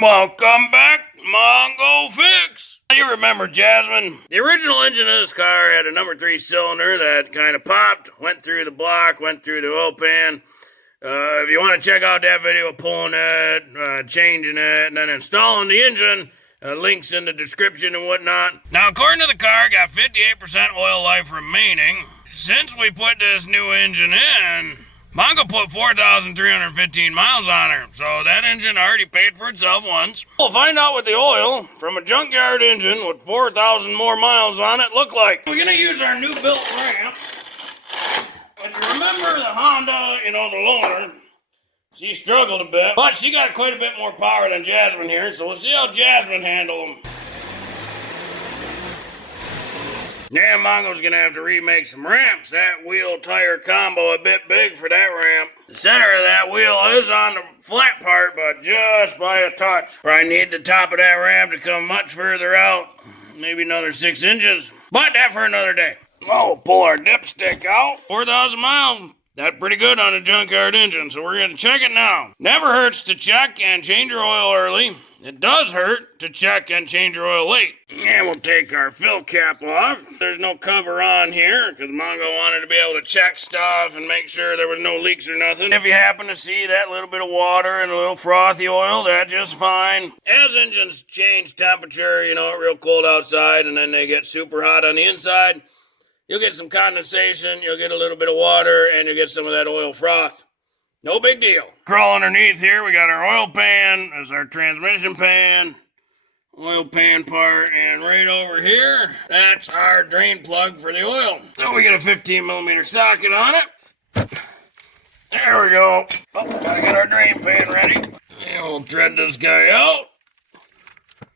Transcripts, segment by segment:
Welcome back, Mongo Fix. You remember JASMIN? The original engine of this car had a number 3 cylinder that kind of popped, went through the block, went through the oil pan. If you want to check out that video of pulling it, changing it, and then installing the engine, links in the description and whatnot. Now, according to the car, got 58% oil life remaining. Since we put this new engine in, Mongo put 4,315 miles on her, so that engine already paid for itself once. We'll find out what the oil from a junkyard engine with 4,000 more miles on it look like. We're gonna use our new built ramp. If you remember the Honda, the loaner, she struggled a bit, but she got quite a bit more power than JASMIN here, so we'll see how JASMIN handle them. Yeah, Mongo's gonna have to remake some ramps. That wheel tire combo a bit big for that ramp. The center of that wheel is on the flat part, but just by a touch. Probably need the top of that ramp to come much further out. Maybe another 6 inches, but that for another day. Oh, we'll pull our dipstick out. 4,000 miles. That's pretty good on a junkyard engine, so we're gonna check it now. Never hurts to check and change your oil early. It does hurt to check and change your oil late. And we'll take our fill cap off. There's no cover on here because Mongo wanted to be able to check stuff and make sure there was no leaks or nothing. If you happen to see that little bit of water and a little frothy oil, that's just fine. As engines change temperature, real cold outside and then they get super hot on the inside, you'll get some condensation, you'll get a little bit of water, and you'll get some of that oil froth. No big deal. Crawl underneath here, we got our oil pan. There's our transmission pan, oil pan part, and right over here, that's our drain plug for the oil. So we get a 15mm socket on it. There we go. Oh, gotta get our drain pan ready. And we'll thread this guy out.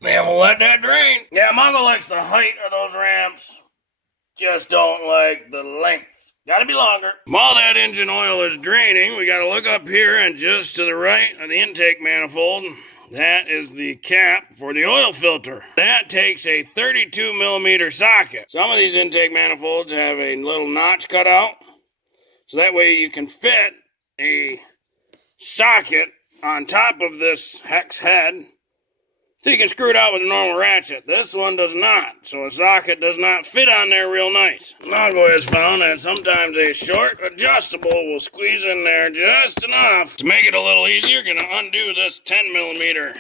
Then we'll let that drain. Yeah, Mongo likes the height of those ramps. Just don't like the length. Gotta be longer. While that engine oil is draining, we gotta look up here and just to the right of the intake manifold. That is the cap for the oil filter. That takes a 32mm socket. Some of these intake manifolds have a little notch cut out, so that way you can fit a socket on top of this hex head. So you can screw it out with a normal ratchet. This one does not, so a socket does not fit on there real nice. Mongo has found that sometimes a short adjustable will squeeze in there just enough. To make it a little easier, gonna undo this 10mm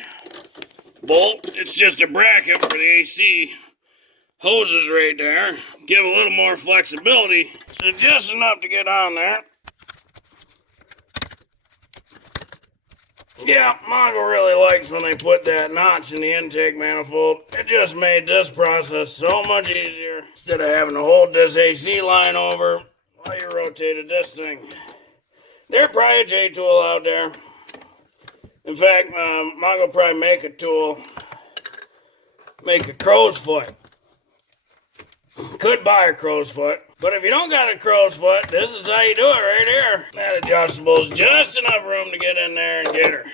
bolt. It's just a bracket for the AC hoses right there. Give a little more flexibility, so just enough to get on there. Yeah, Mongo really likes when they put that notch in the intake manifold. It just made this process so much easier. Instead of having to hold this AC line over while you rotated this thing. There's probably a J-tool out there. In fact, Mongo probably make a tool. Make a crow's foot. Could buy a crow's foot. But if you don't got a crow's foot, this is how you do it right here. That adjustable is just enough room to get in there and get her.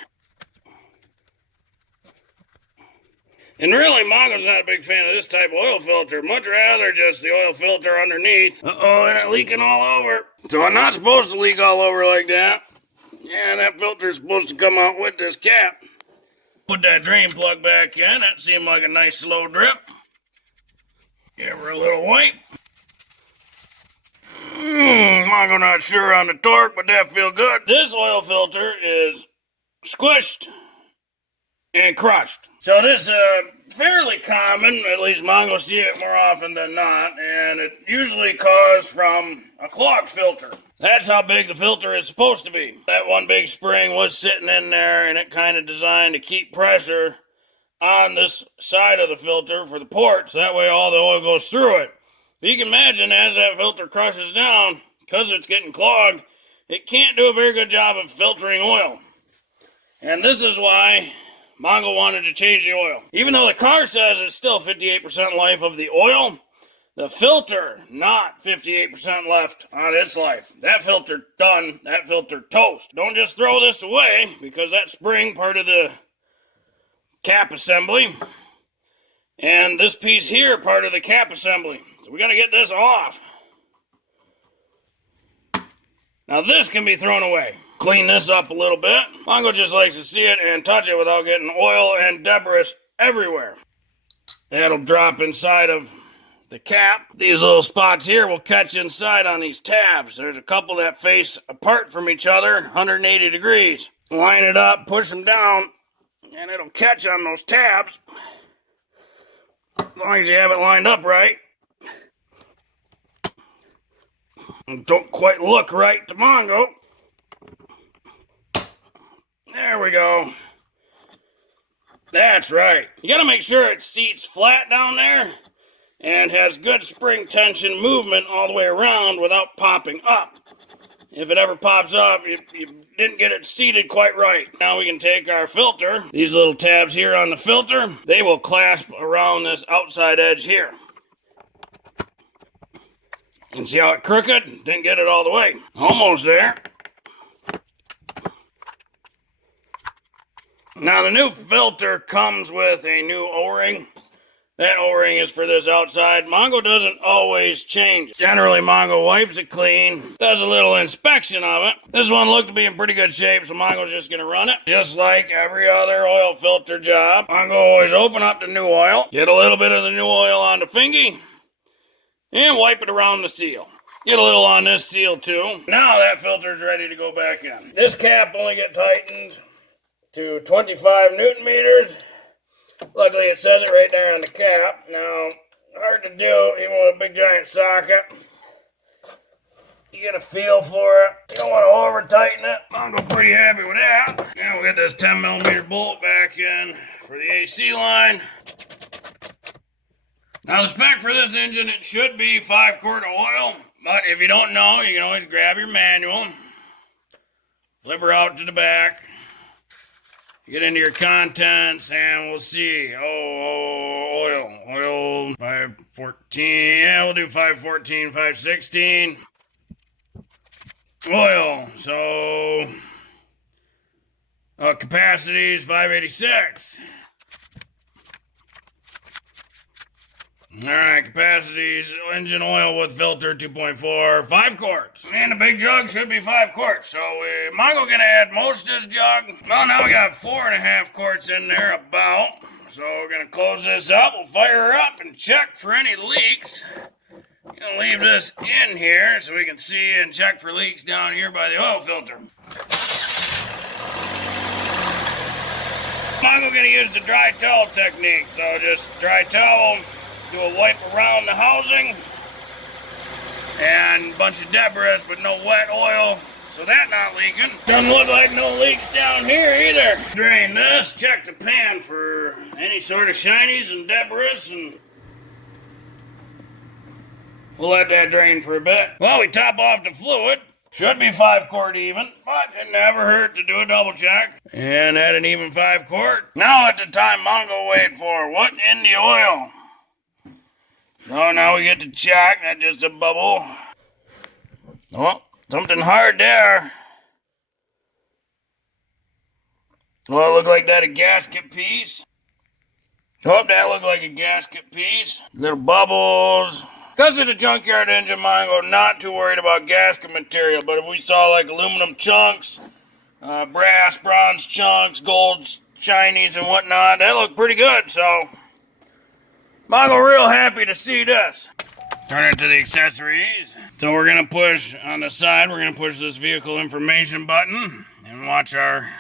And really, Mongo's not a big fan of this type of oil filter. Much rather just the oil filter underneath. Uh-oh, and it leaking all over. So I'm not supposed to leak all over like that. Yeah, that filter is supposed to come out with this cap. Put that drain plug back in. That seemed like a nice slow drip. Give her a little wipe. Mongo not sure on the torque, but that feel good. This oil filter is squished and crushed. So this is fairly common, at least Mongo see it more often than not, and it usually caused from a clogged filter. That's how big the filter is supposed to be. That one big spring was sitting in there, and it kind of designed to keep pressure on this side of the filter for the port, so that way all the oil goes through it. You can imagine as that filter crushes down, because it's getting clogged, it can't do a very good job of filtering oil. And this is why Mongo wanted to change the oil. Even though the car says it's still 58% life of the oil, the filter, not 58% left on its life. That filter done, that filter toast. Don't just throw this away, because that spring part of the cap assembly, and this piece here part of the cap assembly. So we got to get this off. Now this can be thrown away. clean this up a little bit. Mongo just likes to see it and touch it without getting oil and debris everywhere. That'll drop inside of the cap. These little spots here will catch inside on these tabs. There's a couple that face apart from each other, 180 degrees. Line it up, push them down, and it'll catch on those tabs. As long as you have it lined up right. And don't quite look right to Mongo. There we go. That's right. You gotta make sure it seats flat down there and has good spring tension movement all the way around without popping up. If it ever pops up, you didn't get it seated quite right. Now we can take our filter. These little tabs here on the filter, they will clasp around this outside edge here. And see how it crooked? Didn't get it all the way. Almost there. Now the new filter comes with a new O-ring. That O-ring is for this outside. Mongo doesn't always change it. Generally, Mongo wipes it clean, does a little inspection of it. This one looked to be in pretty good shape, so Mongo's just gonna run it. Just like every other oil filter job. Mongo always open up the new oil, get a little bit of the new oil on the fingy, and wipe it around the seal. Get a little on this seal too. Now that filter's ready to go back in. This cap only get tightened to 25 Newton meters. Luckily it says it right there on the cap. Now, hard to do even with a big giant socket. You get a feel for it. You don't want to over tighten it. I'm pretty happy with that. And we'll get this 10 millimeter bolt back in for the AC line. Now the spec for this engine, it should be 5 quart of oil. But if you don't know, you can always grab your manual. Flip her out to the back. Get into your contents and we'll see. Oil 514. Yeah, we'll do 514, 516. Oil. So capacity is 586. Alright, capacities, engine oil with filter 2.4, 5 quarts. And the big jug should be 5 quarts. So Mongo gonna add most of this jug. Well, now we got 4.5 quarts in there about. So we're gonna close this up. We'll fire her up and check for any leaks. I'm gonna leave this in here so we can see and check for leaks down here by the oil filter. Mongo gonna use the dry towel technique. So just dry towel. Do a wipe around the housing and a bunch of debris but no wet oil, so that not leaking. Doesn't look like no leaks down here either. Drain this, check the pan for any sort of shinies and debris, and we'll let that drain for a bit. Well, we top off the fluid. Should be 5 quart even, but it never hurt to do a double check. And add an even 5 quart. Now at the time Mongo wait for, what in the oil? So now we get to check, not just a bubble. Oh, something hard there. Well, it looked like that a gasket piece. Oh, that looked like a gasket piece. Little bubbles. Because of the junkyard engine, Mongo, not too worried about gasket material. But if we saw like aluminum chunks, brass, bronze chunks, gold shinies and whatnot, that looked pretty good, so Mongo real happy to see this. Turn it to the accessories. So we're going to push on the side, we're going to push this vehicle information button and watch our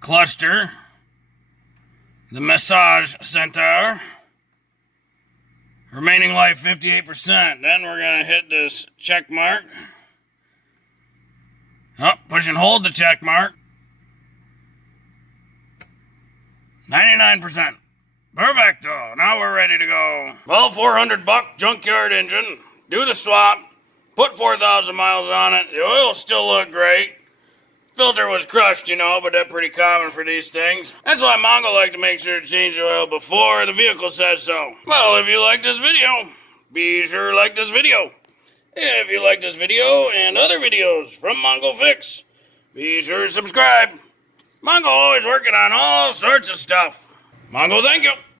cluster, the massage center. Remaining life 58%. Then we're going to hit this check mark. Oh, push and hold the check mark. 99%. Perfecto. Now we're ready to go. Well, $400 junkyard engine. Do the swap. Put 4,000 miles on it. The oil still looked great. Filter was crushed, you know, but that's pretty common for these things. That's why Mongo like to make sure to change the oil before the vehicle says so. Well, if you like this video, be sure to like this video. If you like this video and other videos from Mongo Fix, be sure to subscribe. Mongo always working on all sorts of stuff. Mongo, thank you.